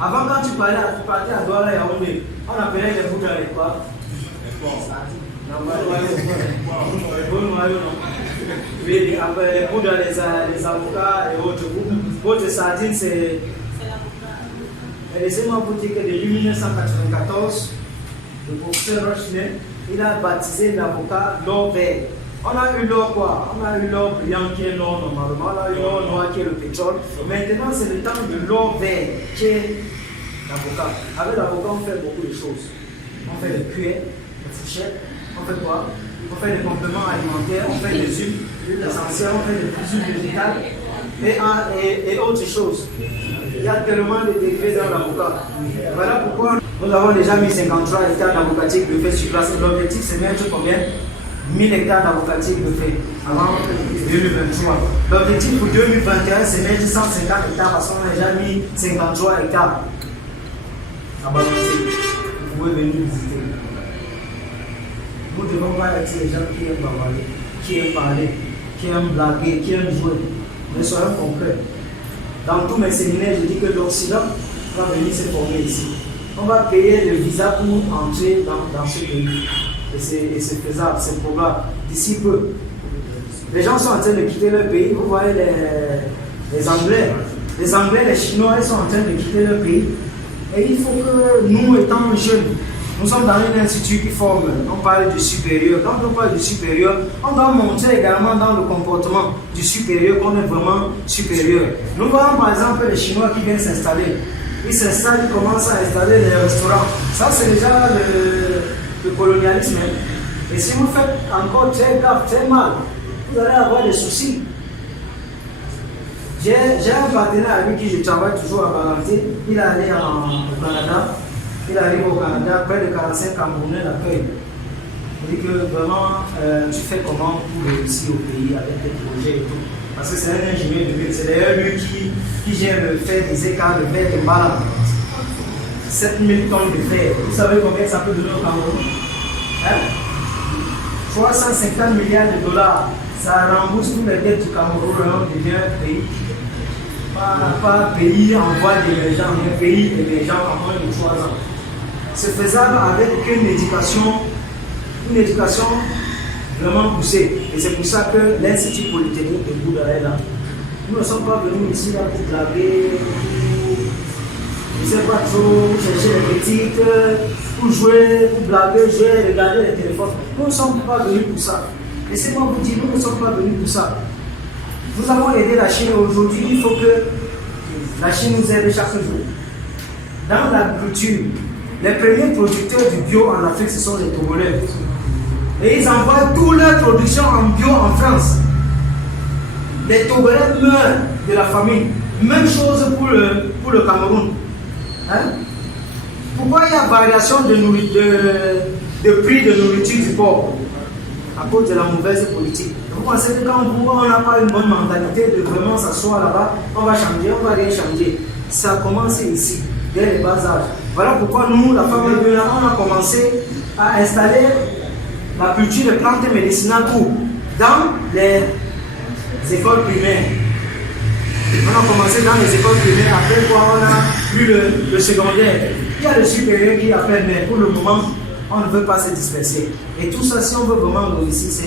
Avant, quand tu partais à Douala et à Yaoundé, on appelait les bouddhas les quoi? Oui, les bouddhas, les avocats et autres. Votre sardine, c'est. Laissez-moi vous dire que depuis 1994, le professeur Rochenet, il a baptisé l'avocat l'or vert. On a eu l'or quoi? On a eu l'or brillant qui est l'or normalement, on a eu l'or noir qui est le pétrole. Maintenant, c'est le temps de l'or vert qui est l'avocat. Avec l'avocat, on fait beaucoup de choses. On fait les cuillères, les fourchettes, on fait quoi? On fait les compléments alimentaires, on fait les huiles essentielles, on fait les huiles végétales et autres choses. Il y a tellement de dérivés dans l'avocat. Voilà pourquoi nous avons déjà mis 53 hectares d'avocatique de fait sur place. L'objectif, c'est mettre combien? 1000 hectares d'avocatique de fait avant 2023. L'objectif pour 2021, c'est mettre 150 hectares parce qu'on a déjà mis 53 hectares. Vous pouvez venir visiter. Nous ne devons pas être les gens qui aiment bavarder, qui aiment parler, qui aiment blaguer, qui aiment jouer. Mais soyons concrets. Dans tous mes séminaires, je dis que l'Occident va venir se former ici. On va payer le visa pour entrer dans ce pays. Et c'est faisable, c'est probable. D'ici peu. Les gens sont en train de quitter leur pays. Vous voyez les Anglais. Les Anglais, les Chinois, ils sont en train de quitter leur pays. Et il faut que nous, étant jeunes, nous sommes dans un institut qui forme. On parle du supérieur. Quand on parle du supérieur, on doit montrer également dans le comportement du supérieur qu'on est vraiment supérieur. Nous voyons par exemple les Chinois qui viennent s'installer. Ils s'installent, ils commencent à installer les restaurants. Ça, c'est déjà le colonialisme. Et si vous faites encore très grave, très mal, vous allez avoir des soucis. J'ai un partenaire avec qui je travaille toujours à Balanté. Il est allé au Canada. Il arrive au Canada, près de 45 Camerounais l'accueillent. Il dit que vraiment, tu fais comment pour réussir au pays avec tes projets et tout. Parce que c'est un ingénieur de ville. C'est d'ailleurs lui qui gère le fait des écarts de verre de Mbala. 7000 tonnes de verre. Vous savez combien ça peut donner au Cameroun? 350 milliards de dollars. Ça rembourse tous les dettes du Cameroun. On devient un pays. Pas pays en voie d'émergence, mais pays émergent en moins de 3 ans. C'est faisable avec une éducation vraiment poussée. Et c'est pour ça que l'Institut Polytechnique de Bouddha est là. Nous ne sommes pas venus ici là pour blaguer, je ne sais pas trop, pour chercher les petites, pour jouer, pour blaguer, jouer, regarder les téléphones. Nous ne sommes pas venus pour ça. Laissez-moi vous dire, nous ne sommes pas venus pour ça. Nous avons aidé la Chine aujourd'hui, il faut que la Chine nous aide chaque jour. Dans l'agriculture, les premiers producteurs du bio en Afrique, ce sont les Togolais. Et ils envoient toute leur production en bio en France. Les Togolais meurent de la famine. Même chose pour le Cameroun. Hein? Pourquoi il y a variation de prix de nourriture du porc? À cause de la mauvaise politique. Vous pensez que quand on n'a pas une bonne mentalité de vraiment s'asseoir là-bas, on va changer, on va rien changer. Ça a commencé ici, dès les bas âges. Voilà pourquoi nous, la famille de là, on a commencé à installer la culture de plantes médicinales dans les écoles primaires. On a commencé dans les écoles primaires, après quoi on a eu le secondaire. Il y a le supérieur qui appelle, mais pour le moment, on ne veut pas se disperser. Et tout ça, si on veut vraiment réussir,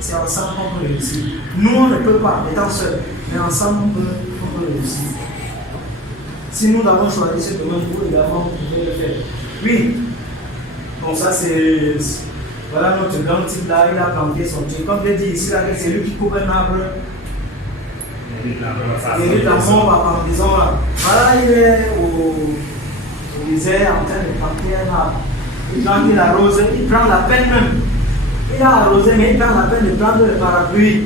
c'est ensemble qu'on peut réussir. Nous, on ne peut pas, étant seuls, mais ensemble, on peut réussir. Si nous avons choisi ce domaine, vous également, vous pouvez le faire. Oui, bon, ça c'est. Voilà notre grand type là, il a planté son truc. Comme je l'ai dit ici, c'est lui qui coupe un arbre. Il est dans son appendaison là. Voilà, il est au désert en train de planter un arbre. Il arrose, il prend la peine même. Il a arrosé, mais il prend la peine de prendre le parapluie.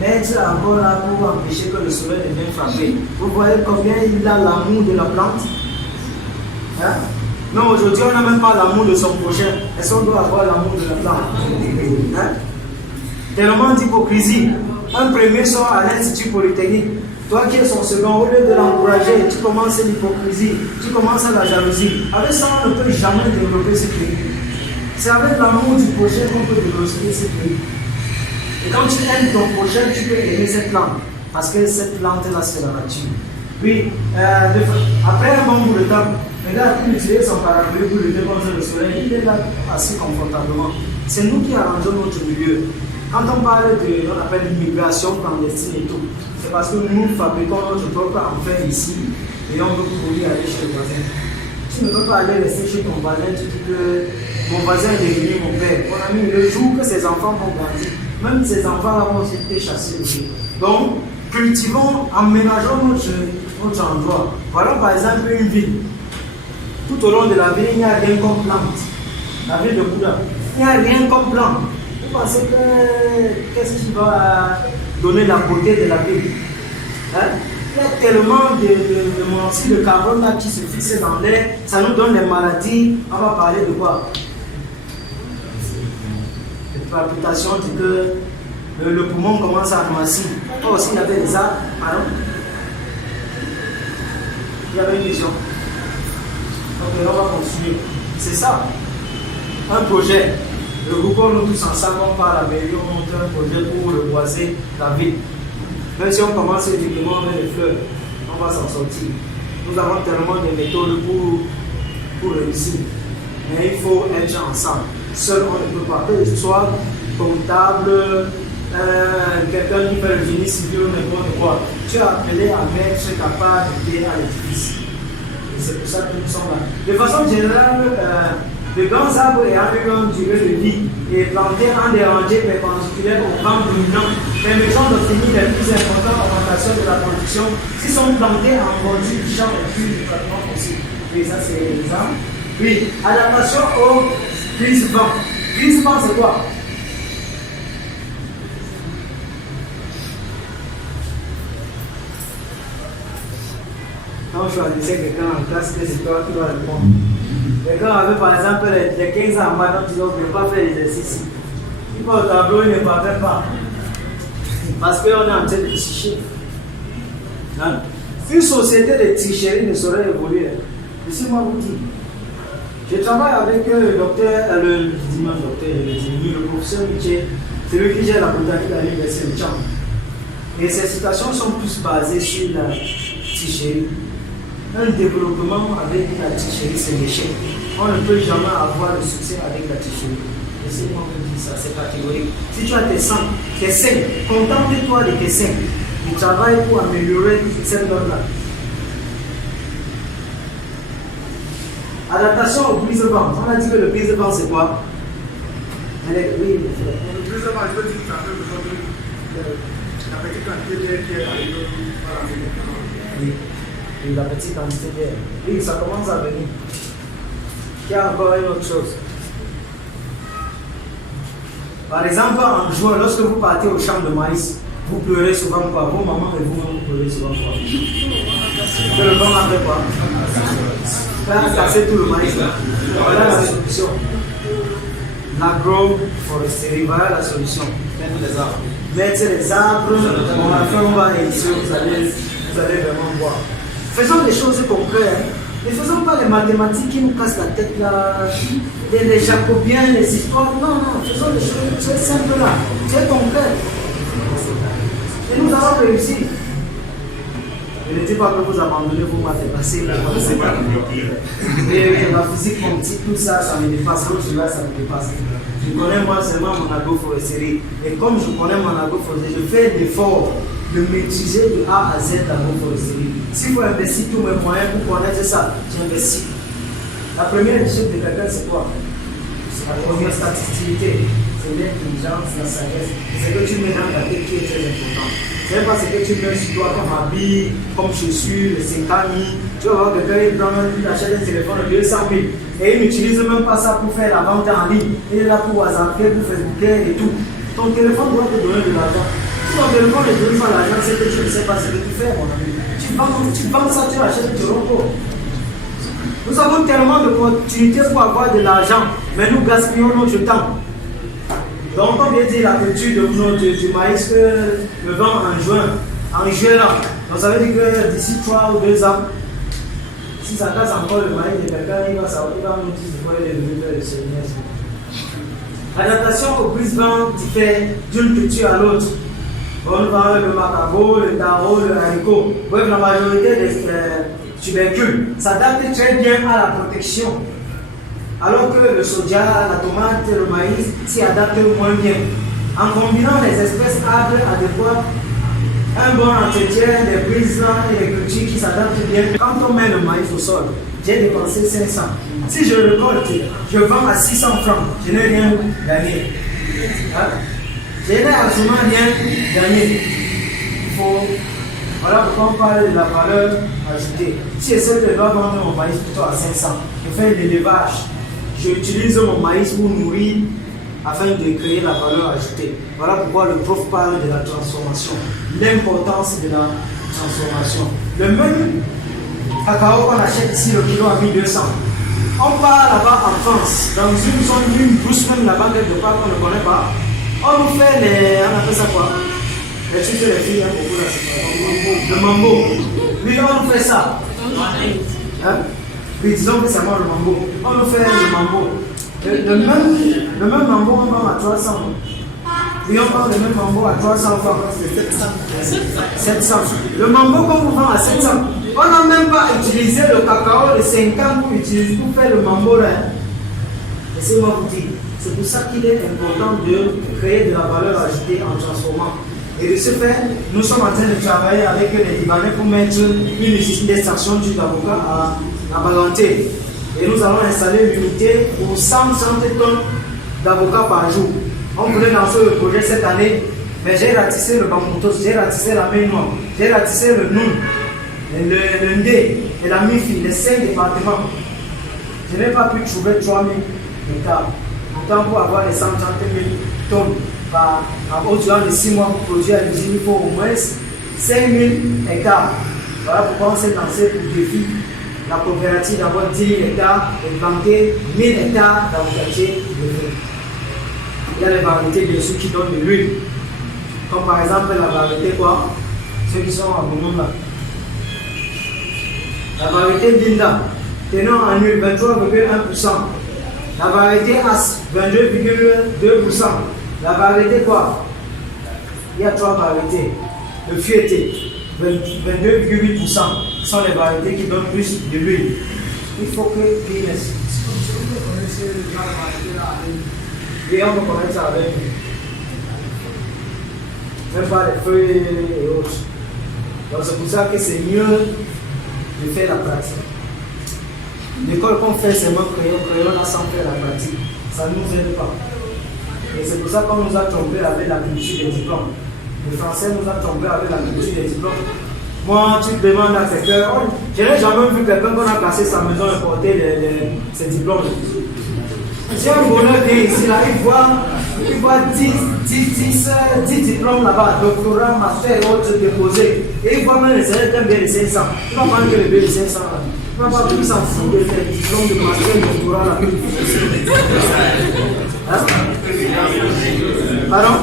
Mettre encore là pour empêcher que le soleil ne vienne frapper. Vous voyez combien il a l'amour de la plante? Hein? Non, aujourd'hui on n'a même pas l'amour de son prochain. Est-ce qu'on doit avoir l'amour de la plante? Hein? Tellement d'hypocrisie. Un premier sort à l'Institut Polytechnique. Toi qui es son second, au lieu de l'encourager, tu commences l'hypocrisie, tu commences la jalousie. Avec ça, on ne peut jamais développer ce pays. C'est avec l'amour du projet qu'on peut développer ce pays. Et quand tu aimes ton prochain, tu peux aimer cette plante. Parce que cette plante-là, c'est la nature. Puis, après un bon bout de temps, le gars a pu utiliser son parapluie pour lutter contre le soleil. Il est là assez confortablement. C'est nous qui arrangeons notre milieu. Quand on parle de, on appelle l'immigration clandestine et tout, c'est parce que nous fabriquons notre propre enfer ici et on veut courir aller chez le voisin. Tu ne peux pas aller rester chez ton voisin, tu dis que mon voisin est devenu mon père. Mon ami, le jour que ses enfants vont grandir, même ces enfants-là vont été chassés aussi. Donc, cultivons, aménageons notre endroit. Voilà par exemple une ville. Tout au long de la ville, il n'y a rien comme plante. La ville de Bouddha, il n'y a rien comme plante. Vous pensez que qu'est-ce qui va donner la beauté de la ville? Hein? Il y a tellement de monoxyde de carbone là qui se fixe dans l'air, ça nous donne des maladies. On va parler de quoi? De palpitations, de que le poumon commence à noircir. Toi aussi, il y avait des arbres. Pardon? Il y avait une question. Donc, on va continuer. C'est ça. Un projet. Regroupons-nous tous ensemble, on part à la mairie, on monte un projet pour reboiser la ville. Même si on commence uniquement avec les fleurs, on va s'en sortir. Nous avons tellement de méthodes pour réussir. Mais il faut être ensemble. Seul, on ne peut pas. Que ce soit comptable, quelqu'un qui fait le génie civil ou n'importe quoi. Tu as appelé à mettre ta part d'aider à l'édifice. Et c'est pour ça que nous sommes là. De façon générale, de grands arbres ayant une longue durée de vie et plantés en des rangées perpendiculaires au vent dominant, permettant d'obtenir les plus importantes augmentations de la production, s'ils sont plantés en bordure du champ et plus du traitement possible. Et ça, c'est l'exemple. Puis, adaptation au grise-vent. Grise-vent, c'est quoi? Quand je choisissais quelqu'un en classe, c'est toi qui dois répondre. Quelqu'un avait par exemple les 15 ans en bas, donc ils ne peuvent pas faire l'exercice. Il va au tableau, il ne parvient pas. Parce qu'on est en train de tricher. Hein? Une société de tricherie ne saurait évoluer. Laissez-moi vous dire. Je travaille avec le docteur, le professeur Miché, c'est lui qui gère la botanique à l'université de Tchang. Et ces citations sont plus basées sur la tricherie. Un développement avec la tricherie, c'est l'échec. On ne peut jamais avoir le succès avec la tricherie. Laissez-moi vous dire ça, c'est catégorique. Si tu as tes 5, contente-toi de tes 5. Tu travailles pour améliorer cette note-là. Adaptation au brise-vent. On a dit que le brise-vent, c'est quoi? Oui, le brise-vent, je veux dire que la petite quantité d'air qui est arrivée par la oui. Et la petite quantité d'air. Oui, ça commence à venir. Il y a encore une autre chose. Par exemple, en juin, lorsque vous partez au champ de maïs, vous pleurez souvent quoi? Vos mamans et vous-même vous pleurez souvent quoi? Que le vent a fait quoi? Faire casser tout le maïs là. Voilà la solution. L'agroforesterie, voilà la solution. Mettre les arbres. Mettre les arbres, on va réussir, vous allez vraiment voir. Faisons des choses concrètes. Ne faisons pas les mathématiques qui nous cassent la tête là, les jacobiens, les histoires. Non, faisons des choses très simples là, très concrètes. Et nous allons réussir. Je ne dis pas que vous abandonnez vos mathématiques. Et la physique quantique, tout ça, ça me dépasse. L'autre là, ça me dépasse. Je connais moi seulement mon agroforesterie. Et comme je connais mon agroforesterie, je fais l'effort de maîtriser de A à Z l'agroforesterie. S'il faut investir tous mes moyens pour connaître ça, j'investis. La première échelle de quelqu'un, c'est quoi? C'est la première statisticité. C'est l'intelligence, la sagesse. C'est ce que tu mets dans ta tête qui est très important. C'est pas ce que tu mets sur toi comme habit, comme chaussures, les 50 000. Tu vas voir quelqu'un, il achète un téléphone de 200 000. Et il n'utilise même pas ça pour faire la vente en ligne. Il est là pour WhatsApp, pour Facebook et tout. Ton téléphone doit te donner de l'argent. Si ton téléphone ne donne pas l'argent, c'est que tu ne sais pas ce que tu fais, mon ami. Tu vends ça, tu achètes, tu repos. Nous avons tellement d'opportunités pour avoir de l'argent, mais nous gaspillons notre temps. Donc, on vient dire la culture du maïs que le vent en juin là. Donc, ça veut dire que d'ici 3 ou 2 ans, si ça casse encore le maïs de quelqu'un, il va nous dire de quoi il est venu faire le séminaire. L'adaptation au brise-vent diffère d'une culture à l'autre. On vend le macabo, le taro, le haricot. Bref, la majorité des tubercules s'adaptent très bien à la protection. Alors que le soja, la tomate, le maïs s'y adaptent moins bien. En combinant les espèces arbres adéquats, un bon entretien des brise-vents et des cultures qui s'adaptent bien. Quand on met le maïs au sol, j'ai dépensé 500. Si je récolte, je vends à 600 francs. Je n'ai rien gagné. Hein? Je n'ai absolument rien gagné. Voilà pourquoi on parle de la valeur ajoutée. Si j'essaie de vendre mon maïs plutôt à 500, je fais de l'élevage. J'utilise mon maïs pour nourrir afin de créer la valeur ajoutée. Voilà pourquoi le prof parle de la transformation, l'importance de la transformation. Le même cacao qu'on achète ici, le kilo à 1200. On part là-bas en France, dans une zone, une brousse même là-bas, quelque part qu'on ne connaît pas. On nous fait les. On appelle ça quoi? Les trucs que les filles aiment beaucoup là, c'est le mambo. Oui, on nous fait ça. Hein? Oui, disons que c'est moi le mambo. On nous fait le mambo. Le même mambo, on vend à 300. Oui, on vend le même mambo à 300 francs. C'est 700. Le mambo qu'on vous vend à 700. On n'a même pas utilisé le cacao de 5 ans pour faire le mambo là. Laissez-moi vous dire. C'est pour ça qu'il est important de créer de la valeur ajoutée en transformant. Et de ce fait, nous sommes en train de travailler avec les Libanais pour mettre une station d'huile d'avocat à Balanté. Et nous allons installer une unité pour 130 tonnes d'avocats par jour. On voulait lancer le projet cette année, mais j'ai ratissé le bamboutos, j'ai ratissé la main noire, j'ai ratissé le noun, le ndé et la mifi, les 5 départements. Je n'ai pas pu trouver 3000 hectares. Pourtant, pour avoir les 130 000 tonnes au-delà de 6 mois pour produire à l'usine, il faut au moins 5000 hectares. Voilà pourquoi on s'est lancé pour le défi. La coopérative d'avoir 10 000 hectares et planter 1000 hectares d'avocatiers de l'huile. Il y a les variétés bien sûr qui donnent de l'huile. Comme par exemple la variété quoi? Ceux qui sont en monde là. La variété Linda, tenant en huile 23,1%. La variété As, 22,2%. La variété quoi? Il y a 3 variétés. Le feuilleté, 22,8%. Ce sont les variétés qui donnent plus de l'huile. Il faut que Guinness. Et on peut connaître ça avec même pas les feuilles et autres. Donc c'est pour ça que c'est mieux de faire la pratique. L'école qu'on fait seulement crayon là sans faire la pratique, ça ne nous aide pas. Et c'est pour ça qu'on nous a trompé avec la culture des diplômes. Les Français nous ont trompé avec la culture des diplômes. Moi, tu te demandes à quelqu'un, je n'ai jamais vu quelqu'un qu'on a cassé sa maison et porté ses diplômes. Si un bonheur vient ici, là, il voit 10 diplômes là-bas, doctorat, master et autres déposés. Et il voit même les élèves d'un BL 500. Il va prendre que le BL 500 là. Il va pas plus s'en foutre de faire des diplômes de master et doctorat là. Hein? Pardon?